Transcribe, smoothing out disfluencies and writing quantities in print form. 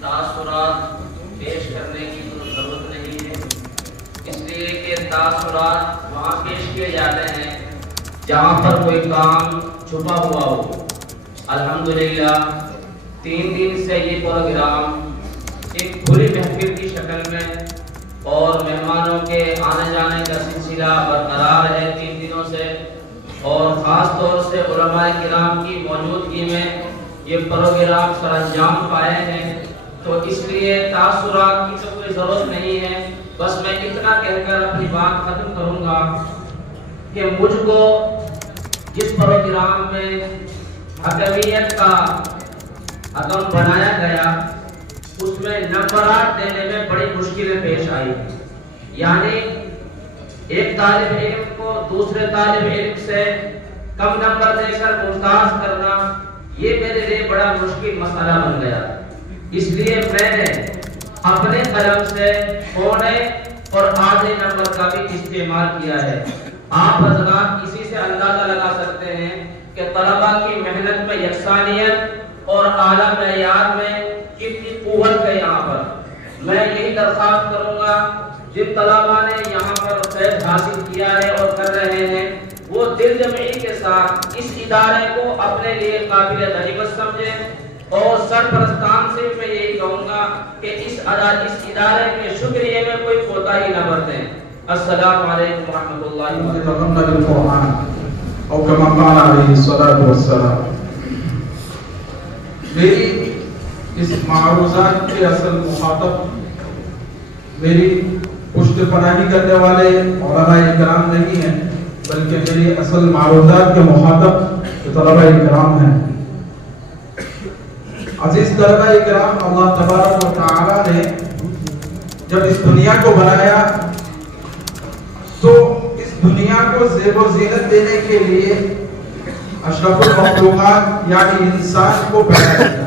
تاثرات پیش کرنے کی کوئی ضرورت نہیں ہے، اس لیے کہ تاثرات وہاں پیش کیے جاتے ہیں جہاں پر کوئی کام چھپا ہوا ہو۔ الحمدللہ 3 دن سے یہ پروگرام ایک کھلی محفل کی شکل میں اور مہمانوں کے آنے جانے کا سلسلہ برقرار ہے 3 دنوں سے، اور خاص طور سے علماء کرام کی موجودگی میں یہ پروگرام سر انجام پائے ہیں، تو اس لیے تاثرات کی تو کوئی ضرورت نہیں ہے۔ بس میں اتنا کہہ کر اپنی بات ختم کروں گا کہ مجھ کو جس پروگرام میں حکمیت کا حکم بنایا گیا اس میں نمبرات دینے میں بڑی مشکلیں پیش آئی، یعنی ایک طالب علم کو دوسرے طالب علم سے کم نمبر دے کر ممتاز کرنا یہ میرے لیے بڑا مشکل مسئلہ بن گیا۔ اس لیے میں نے اپنے قلم سے پونے اور آدھے نمبر کا بھی استعمال کیا ہے۔ آپ حضرات اسی سے اندازہ لگا سکتے ہیں کہ طلباء کی محنت میں یکسانیت اور اعلیٰ معیار میں کتنی قوت ہے یہاں پر۔ میں یہی درخواست کروں گا جن طلباء نے یہاں پر فیض حاصل کیا ہے اور کر رہے ہیں وہ دل جمعی کے ساتھ اس ادارے کو اپنے لیے قابل غنیمت سمجھیں، اور سرپرستان سے میں یہی کہوں گا کہ اس ادارے کے شکریہ میں کوئی کوتاہی نہ برتیں۔ السلام علیکم ورحمۃ اللہ وبرکاتہ۔ اور کما قال علیہ الصلوۃ والسلام، میری اس معروضات کے اصل مخاطب میری پشت پناہی کرنے والے علماء کرام نہیں ہیں، بلکہ میری اصل معروضات کے مخاطب طلباء کرام ہیں۔ عزیز طلباء کرام، اللہ تبارک و تعالی نے جب اس دنیا کو بنایا تو اس دنیا کو زیب و زینت دینے کے لیے اشرف المخلوقات یعنی انسان کو پیدا کیا۔